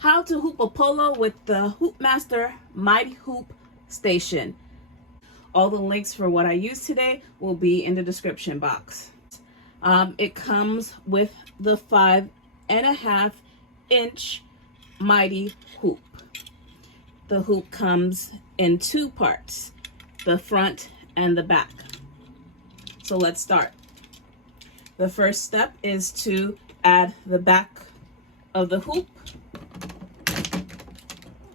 How to hoop a polo with the Hoopmaster Mighty Hoop Station. All the links for what I used today will be in the description box. It comes with the 5.5 inch Mighty Hoop. The hoop comes in two parts, the front and the back. So let's start. The first step is to add the back of the hoop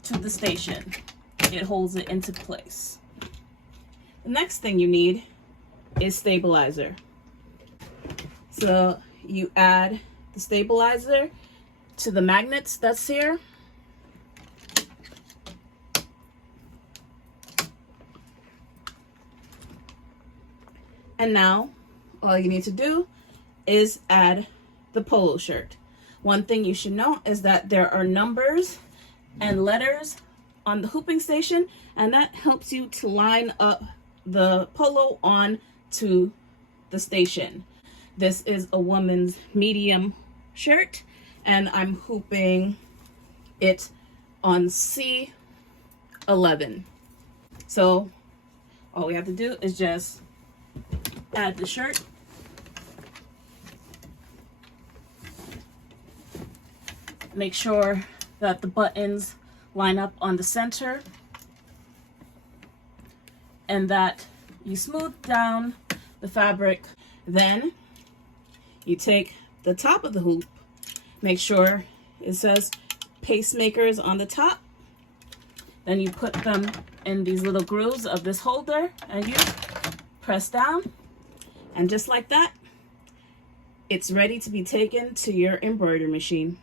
to the station. It holds it into place. The next thing you need is stabilizer. So you add the stabilizer to the magnets that's here. And now all you need to do is add the polo shirt. One thing you should know is that there are numbers and letters on the hooping station, and that helps you to line up the polo on to the station. This is a woman's medium shirt, and I'm hooping it on C11. So all we have to do is just add the shirt, make sure that the buttons line up on the center, and that you smooth down the fabric. Then you take the top of the hoop, make sure it says pacemakers on the top, then you put them in these little grooves of this holder and you press down, and just like that, it's ready to be taken to your embroidery machine.